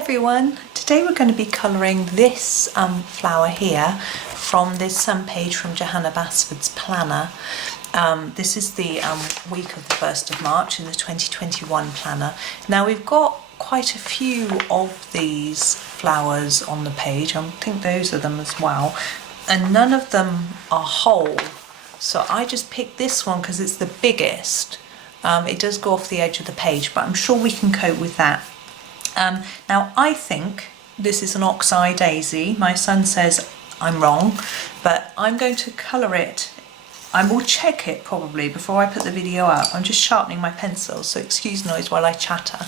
everyone, today we're going to be colouring this flower here from this page from Johanna Basford's planner. This is the week of the 1st of March in the 2021 planner. Now we've got quite a few of these flowers on the page, I think those are them as well, and none of them are whole. So I just picked this one because it's the biggest. It does go off the edge of the page, but I'm sure we can cope with that. Now I think this is an oxide daisy. My son says I'm wrong, but I'm going to colour it. I will check it probably before I put the video up. I'm just sharpening my pencil, so excuse noise while I chatter.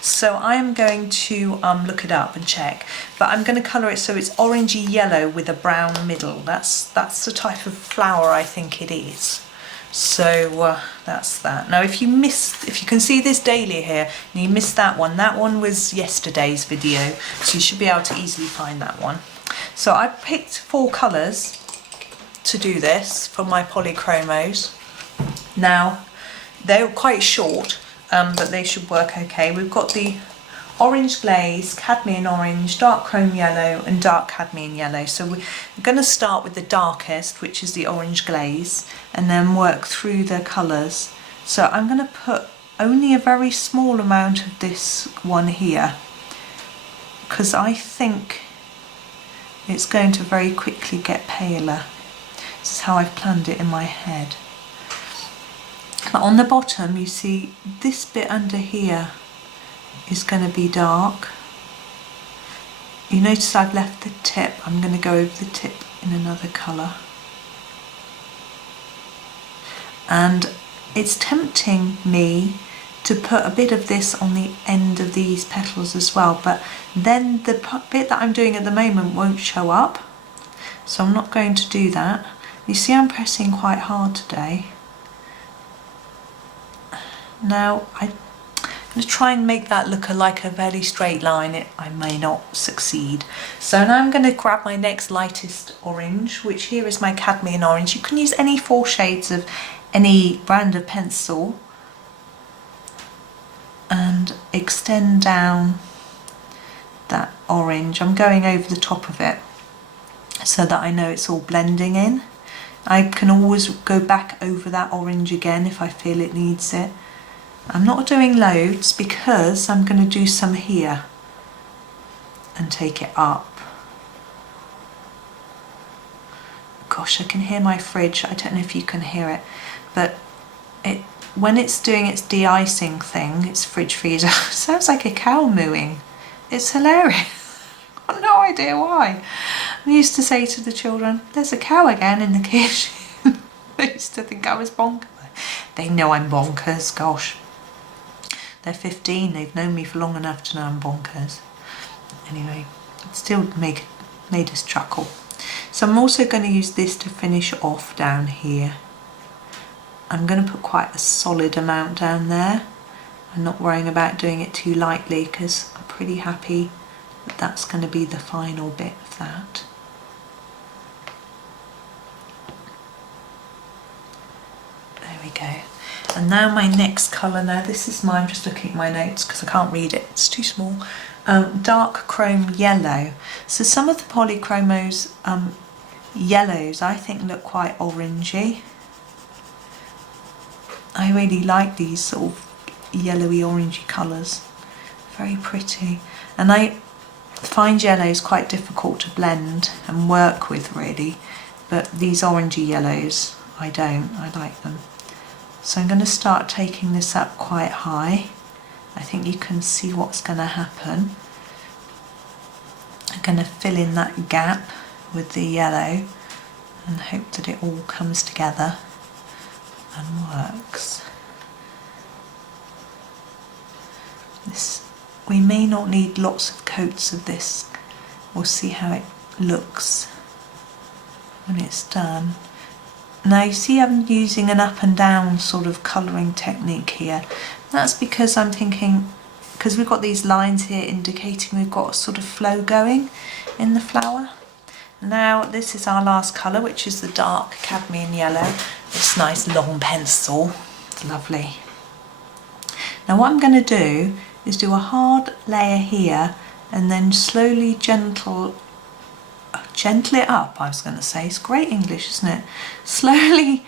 So I am going to look it up and check, but I'm going to colour it so it's orangey yellow with a brown middle. That's the type of flower I think it is. So that's that. Now if you can see this daily here and you missed that one was yesterday's video, so you should be able to easily find that one. So I picked 4 colours to do this for my polychromos. Now they're quite short, but they should work okay. We've got the orange glaze, cadmium orange, dark chrome yellow and dark cadmium yellow. So we're going to start with the darkest, which is the orange glaze, and then work through the colours. So I'm going to put only a very small amount of this one here because I think it's going to very quickly get paler. This is how I've planned it in my head. But on the bottom you see this bit under here is going to be dark. You notice I've left the tip. I'm going to go over the tip in another colour. And it's tempting me to put a bit of this on the end of these petals as well, but then the bit that I'm doing at the moment won't show up, so I'm not going to do that. You see I'm pressing quite hard today. Now I'm going to try and make that look like a very straight line. I may not succeed. So now I'm going to grab my next lightest orange, which here is my cadmium orange. You can use any 4 shades of any brand of pencil and extend down that orange. I'm going over the top of it so that I know it's all blending in. I can always go back over that orange again if I feel it needs it. I'm not doing loads because I'm going to do some here and take it up. Gosh, I can hear my fridge. I don't know if you can hear it, but when it's doing its de-icing thing, its fridge freezer, it sounds like a cow mooing. It's hilarious. I've no idea why. I used to say to the children, there's a cow again in the kitchen. They used to think I was bonkers. They know I'm bonkers, gosh. They're 15, they've known me for long enough to know I'm bonkers. Anyway, it still made us chuckle. So I'm also going to use this to finish off down here. I'm going to put quite a solid amount down there. I'm not worrying about doing it too lightly because I'm pretty happy that that's going to be the final bit of that. There we go. And now my next colour, now this is I'm just looking at my notes because I can't read it, it's too small. Dark chrome yellow. So some of the polychromos yellows I think look quite orangey. I really like these sort of yellowy orangey colours, very pretty. And I find yellows quite difficult to blend and work with really, but these orangey yellows I don't, I like them. So I'm going to start taking this up quite high. I think you can see what's going to happen. I'm going to fill in that gap with the yellow and hope that it all comes together and works. We may not need lots of coats of this. We'll see how it looks when it's done. Now you see I'm using an up and down sort of colouring technique here. That's because I'm thinking, because we've got these lines here indicating we've got a sort of flow going in the flower. Now this is our last colour, which is the dark cadmium yellow. This nice long pencil, it's lovely. Now what I'm going to do is do a hard layer here and then slowly gentle it up, I was going to say. It's great English, isn't it? Slowly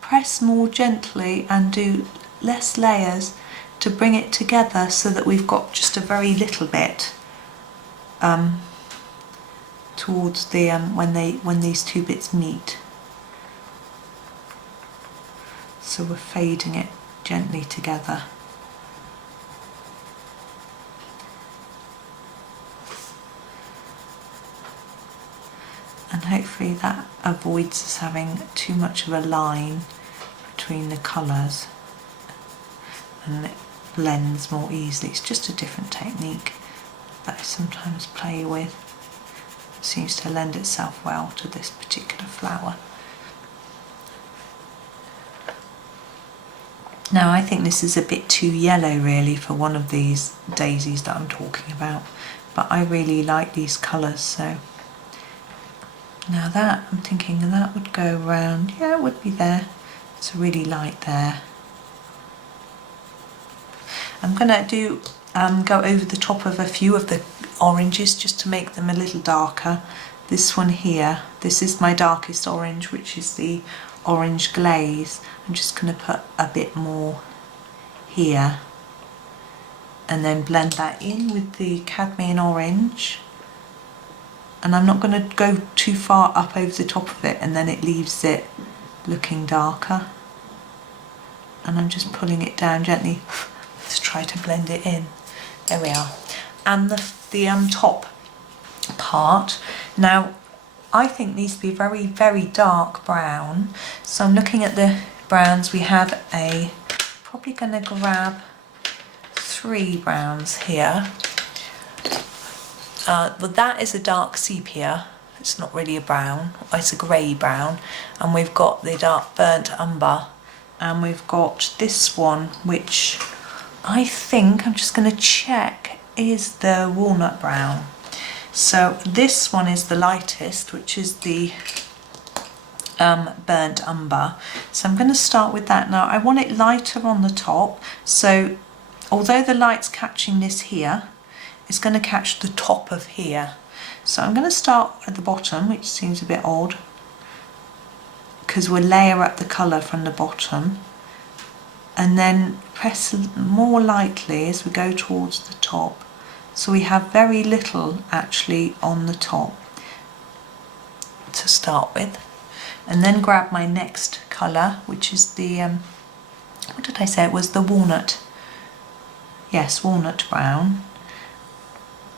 press more gently and do less layers to bring it together so that we've got just a very little bit towards the when these two bits meet. So we're fading it gently together. And hopefully that avoids us having too much of a line between the colours, and it blends more easily. It's just a different technique that I sometimes play with. It seems to lend itself well to this particular flower. Now I think this is a bit too yellow really for one of these daisies that I'm talking about, but I really like these colours. So now that, I'm thinking that would go around, yeah, it would be there. It's really light there. I'm going to do go over the top of a few of the oranges just to make them a little darker. This one here, this is my darkest orange, which is the orange glaze. I'm just going to put a bit more here and then blend that in with the cadmium orange. And I'm not going to go too far up over the top of it, and then it leaves it looking darker. And I'm just pulling it down gently to try to blend it in. There we are. And the top part, now I think needs to be very, very dark brown. So I'm looking at the browns. We have probably going to grab 3 browns here. But that is a dark sepia. It's not really a brown, it's a grey brown. And we've got the dark burnt umber, and we've got this one, which I think, I'm just going to check, is the walnut brown. So this one is the lightest, which is the burnt umber. So I'm going to start with that. Now I want it lighter on the top, so although the light's catching this here, it's going to catch the top of here. So I'm going to start at the bottom, which seems a bit odd because we'll layer up the colour from the bottom, and then press more lightly as we go towards the top. So we have very little actually on the top to start with. And then grab my next colour, which is the, what did I say? It was the walnut. Yes, walnut brown.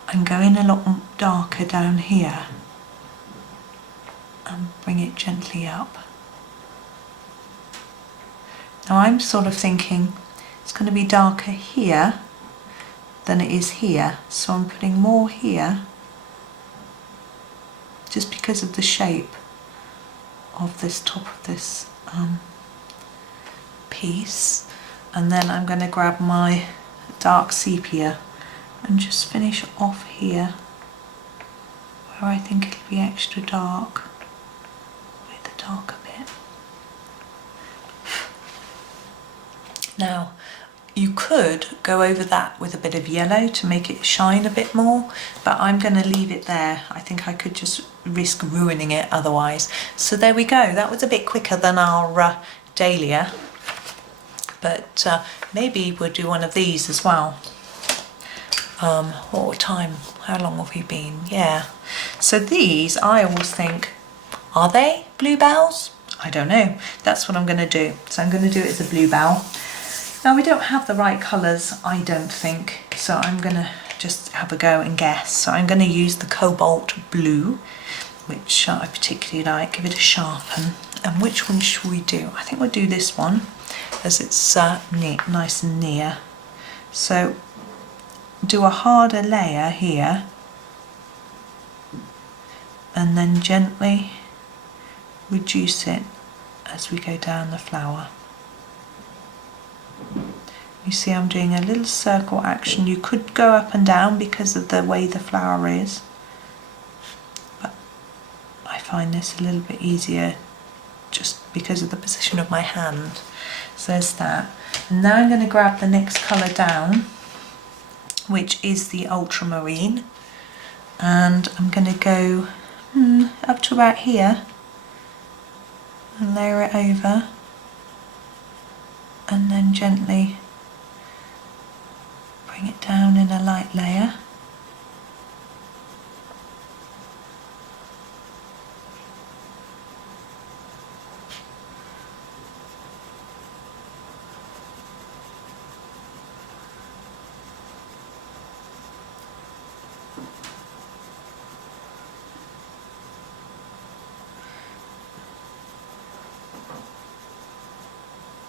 I'm going a lot darker down here and bring it gently up. Now I'm sort of thinking it's going to be darker here than it is here, so I'm putting more here just because of the shape of this top of this piece. And then I'm going to grab my dark sepia and just finish off here where I think it'll be extra dark with the darker bit. Now you could go over that with a bit of yellow to make it shine a bit more, but I'm going to leave it there. I think I could just risk ruining it otherwise. So there we go, that was a bit quicker than our dahlia, but maybe we'll do one of these as well. What time? How long have we been? Yeah. So these, I always think, are they bluebells? I don't know. That's what I'm going to do. So I'm going to do it as a bluebell. Now we don't have the right colours, I don't think. So I'm going to just have a go and guess. So I'm going to use the Cobalt Blue, which I particularly like. Give it a sharpen. And which one should we do? I think we'll do this one, as it's nice and near. So do a harder layer here and then gently reduce it as we go down the flower. You see I'm doing a little circle action. You could go up and down because of the way the flower is, but I find this a little bit easier just because of the position of my hand. So there's that. And now I'm going to grab the next colour down, which is the Ultramarine, and I'm going to go up to about here and layer it over, and then gently bring it down in a light layer.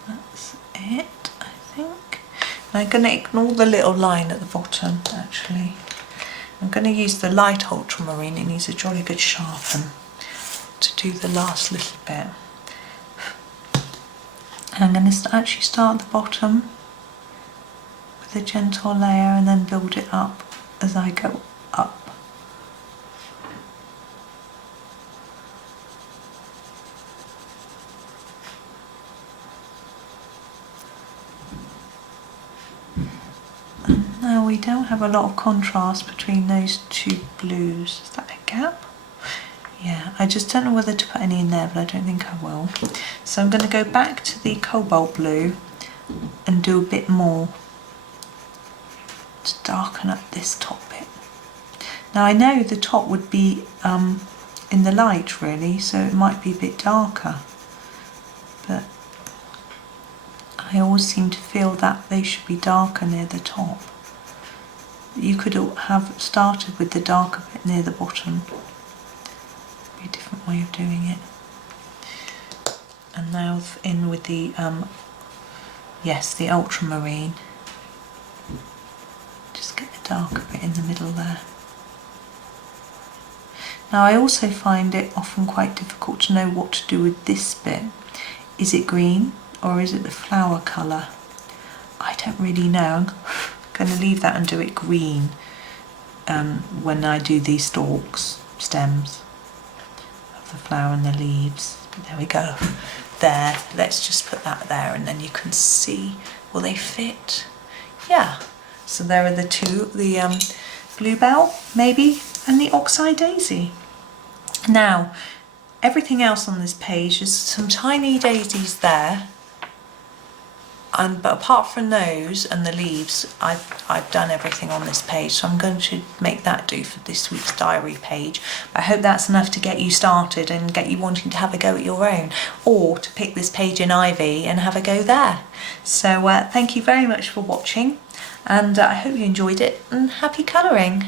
That's it, I think. I'm going to ignore the little line at the bottom, actually. I'm going to use the light ultramarine. It needs a jolly good sharpen to do the last little bit. I'm going to actually start at the bottom with a gentle layer and then build it up as I go up. Now we don't have a lot of contrast between those two blues. Is that a gap? Yeah, I just don't know whether to put any in there, but I don't think I will. So I'm going to go back to the Cobalt Blue and do a bit more to darken up this top bit. Now I know the top would be in the light really, so it might be a bit darker, but I always seem to feel that they should be darker near the top. You could have started with the darker bit near the bottom. Be a different way of doing it. And now in with the yes, the ultramarine. Just get the darker bit in the middle there. Now I also find it often quite difficult to know what to do with this bit. Is it green or is it the flower colour? I don't really know. I'm going to leave that and do it green when I do these stalks, stems of the flower and the leaves. There we go. There, let's just put that there and then you can see, will they fit? Yeah. So there are the two, the Bluebell maybe and the Oxide Daisy. Now, everything else on this page is some tiny daisies there. But apart from those and the leaves, I've done everything on this page, so I'm going to make that do for this week's diary page. I hope that's enough to get you started and get you wanting to have a go at your own, or to pick this page in Ivy and have a go there. So thank you very much for watching, and I hope you enjoyed it, and happy colouring.